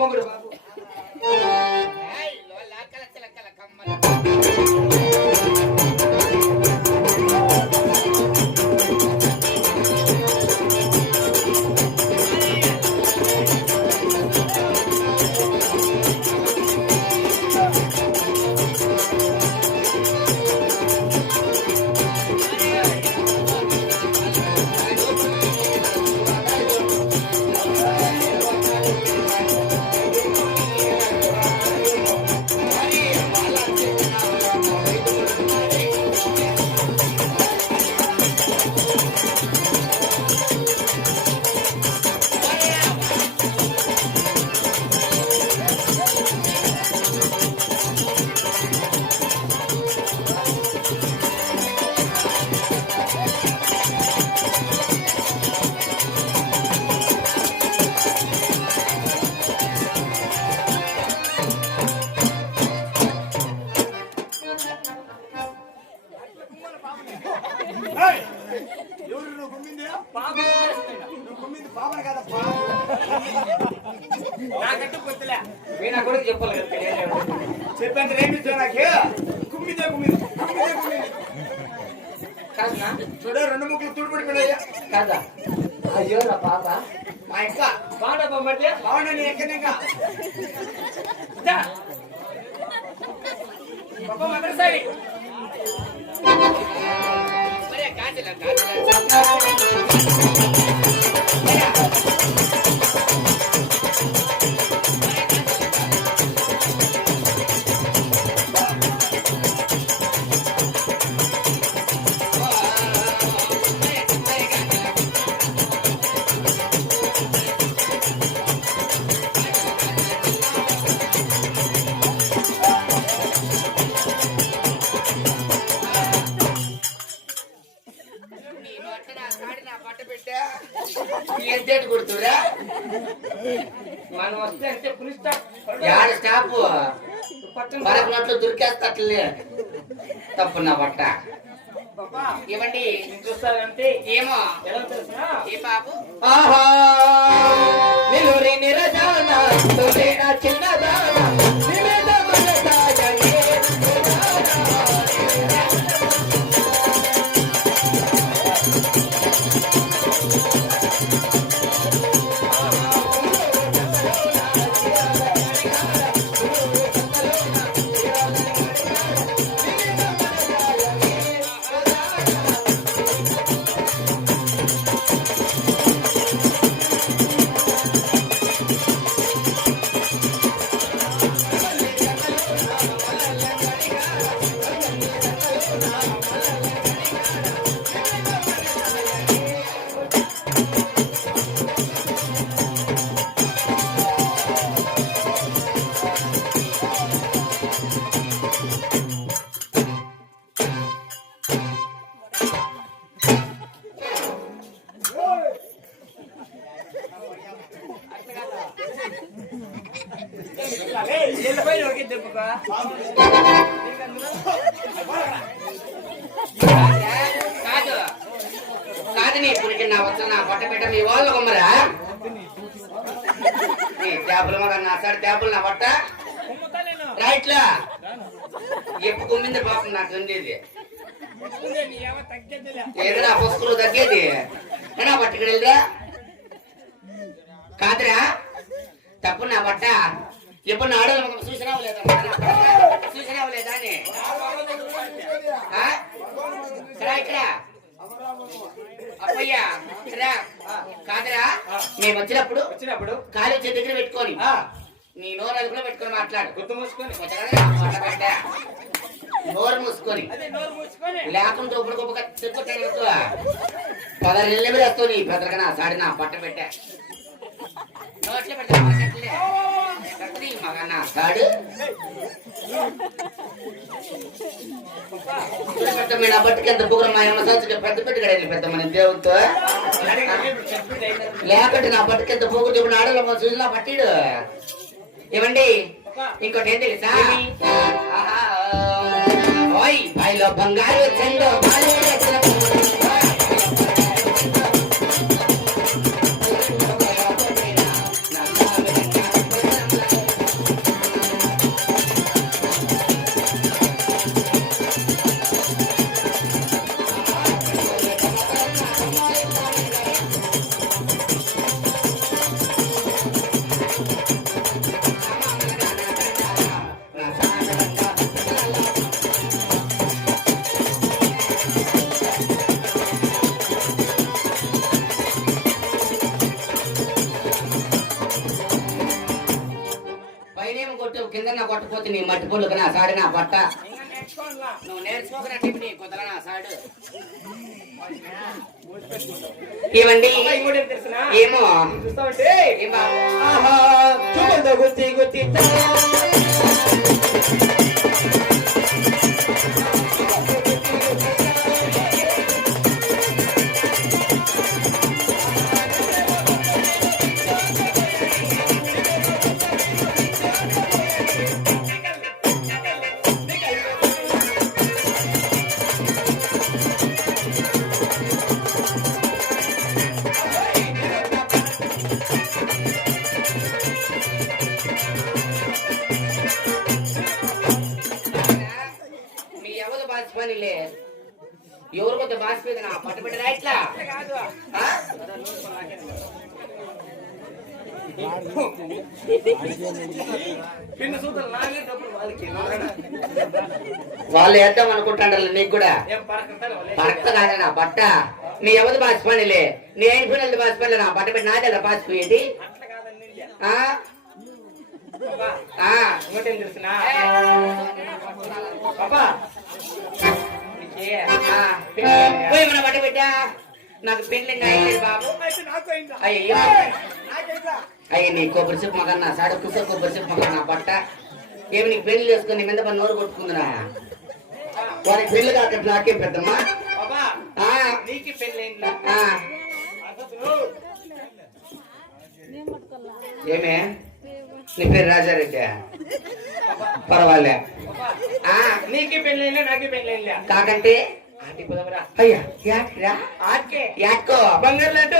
మొగుడు బాబు చెప్పండి రేపు నాకు కుమ్మిదే కుమ్మిది చూడ రెండు ముక్కలు తుడిపడిపోయాయ్యా కదా అయ్యో నా పాప మా ఇంకా బాగా బొమ్మటే బాగుండని ఎక్కడికా పాప మదర్సాయి మరి కాచల కొడుతురా మనం వస్తే అంటే పులిస్ స్టాప్ పరకున్నట్లు దొరికేస్తట్లే తప్పు నా బట్ట ఇవ్వండి చూస్తానంటే ఏమో ఎలా తెలుసా ఏ బాబు ఆహా నిలురి నిరజానా తోలేనా చిన్నదానా నివేద మనసాయే కాదని ఇప్పుడు నా వచ్చిన పట్ట పెట్ట మీ వాళ్ళు కొమ్మరా ట్యాబుల్ మగ నా సార్ ట్యాబుల్ నా పట్ట రైట్లా ఎప్పుడు కొమ్మింది పాపం నాకు ఉండేది ఏదైనా పుస్తకులు తగ్గేది ఏనా పట్టుకెళ్ళా కాదురా తప్పు నా పట్ట ఎప్పుడు నా ఆడలు చూసినావు లేదా చూసినావు లేదా అని ఇక్కడ అప్పయ్యా కాదురా మేము వచ్చినప్పుడు కాలు చేతి దగ్గర పెట్టుకొని నీ నోరు అదుపులో పెట్టుకొని మాట్లాడు గుర్తు మూసుకొని నోరు మూసుకొని లేకుండా ఇప్పుడు గొప్ప తిరుగుతాయి 16 నెలలు వేస్తావు నీ పెద్దగా సాడినా పట్ట పెట్టా నోట్లో పెడతా మగ నా సాడు పెద్ద బట్టుకి ఎంత పొగరు మా అమ్మ సంవత్సరం పెద్ద పెట్టుకడండి పెద్ద మన దేవుడితో లేకపోతే నా బట్టుకి ఎంత పొగరు చెప్పిన ఆడలో చూసినా పట్టిడు ఇవ్వండి ఇంకోటి ఏం తెలుసా ఓయ్ బాయిలో బంగారు చెందో కొట్టపోతే నీ మట్టి పుల్లుకు నా సాడి నా పట్ట నువ్వు నేర్చుకోకనంటే నీ కుదర నా సాడు ఏమండి ఏమో గుర్తి గుర్తి ఎవరు కొద్ది బాసిపోయింది నా పట్టు పెట్టరా ఇట్లా వాళ్ళు వేద్దాం అనుకుంటాడు నీకు కూడా పడత కాదా నా బట్ట నీ ఎవరు బాసిపోయిలే నీ అయిన పిల్లలు బాసిపోయలే నా బట్ట పెట్టి నాదే బాసిపోయేది బట్ట పెట్టా నాకు పెళ్లి బాబు అయ్యో అయ్యి నీ కొబ్బరి చెప్పు మగన్నా సాడు కుస కొబ్బరి చెప్పు మగన్నా బట్ట ఏమి నీకు పెళ్లి చేసుకుని మీద పని నోరు కొట్టుకుందిరా వారికి పెళ్లి కాక నాకేం పెద్దమ్మా ఏమే నీ పేరు రాజారెడ్డి పర్వాలే నీకే పెళ్ళి నాకే పెళ్ళి కాకంటే అయ్యా యాక్రా ఆకే యాక్కో బంగారు లడ్డు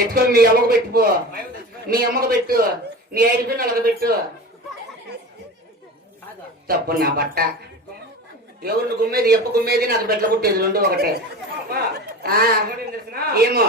ఎత్తుకొని మీ అమ్మకు పెట్టుకో మీ అమ్మకు పెట్టు నీ ఐదు పిల్లలకు పెట్టు తప్పు నా బట్ట ఎవరిని గుమ్మేది ఎప్ప గుమ్మేది నాకు బెట్ల పుట్టేది రెండు ఒకటే ఏమో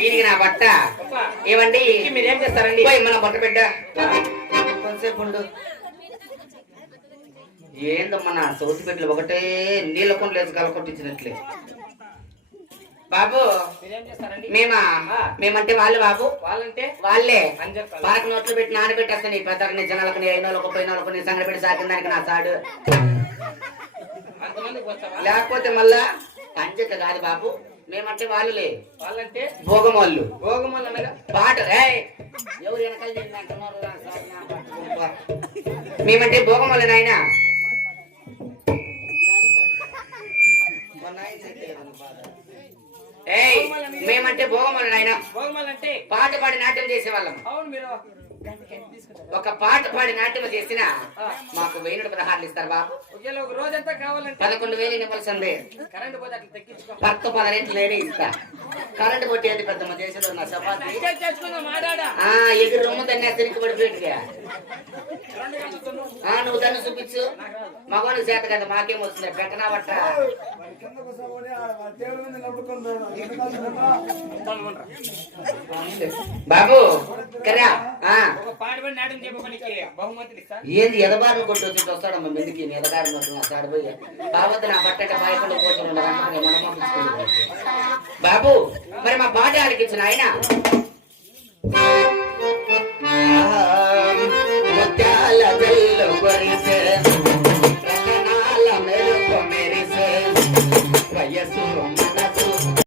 వీరికి నా బట్ట ఏమండి మీరేం చేస్తారండి మన బట్ట బిడ్డ కొంతసేపు ఉండు ఏందమ్మా నా సౌతి బిడ్డలు ఒకటే నీళ్ళ కొండలు వేసి కలకొట్టించినట్లే బాబు మేమంటే వాళ్ళు బాబు వాళ్ళంటే వాళ్ళే పాక నోట్లు పెట్టి నానబెట్టేస్తాను ఈ పెద్దకి జనాలకు అయినోళ్ళకు పోయినోళ్ళకు నీ సంగతి పెట్టి సాకిన దానికి నా సాడు లేకపోతే మళ్ళా అంజక్క కాదు బాబు మేమంటే వాళ్ళులే వాళ్ళంటే భోగమల్లు భోగమల్లు అనగా పాట ఎవరు వెనకాల మేమంటే భోగమల్లు నాయన ఏయ్ మేమంటే భోగమలు నాయన భోగమలంటే పాట పాడి నాట్యం చేసేవాళ్ళం. అవును మీరు ఒక పాట పాడి నాట్యం చేసినా మాకు 1000 ఇస్తారు బాబు. ఒకవేళ ఒక రోజంతా కావాలంటే 11,000 ఇవ్వాల్సిందే. కరెంట్ పోతే అట్లా తగ్గించుకో. 10 లేని ఇస్తా. కరెంట్ కొట్టేది పెద్ద దేశంలో నా చపాతి చేసుకుందాం మాడాడా. ఎగురు రొమ్ము దాన్ని తిరిగి పడిపోయిందిగా. నువ్వు దాన్ని చూపించు. మగవానికి చేత కదా మాకేం వస్తుంది పెట్టనా బట్ట. బాబు కరా ఒక పాటపడి నాటం చెప్పడానికి బహుమతులు ఇస్తా. ఏంది ఎదబారిని కొట్టి వచ్చి వస్తాడమ్మా మెదికి ఎదగారి మొత్తం వస్తాడు పోయి బాబు నా బట్ట బాయకుండా పోతున్నాడు మనం పంపించుకోండి. బాబు మరి మా పాట ఆలకించిన ఆయన ముత్యాల వెల్లు కొరిసే రతనాల మెరుపు మెరిసే వయసు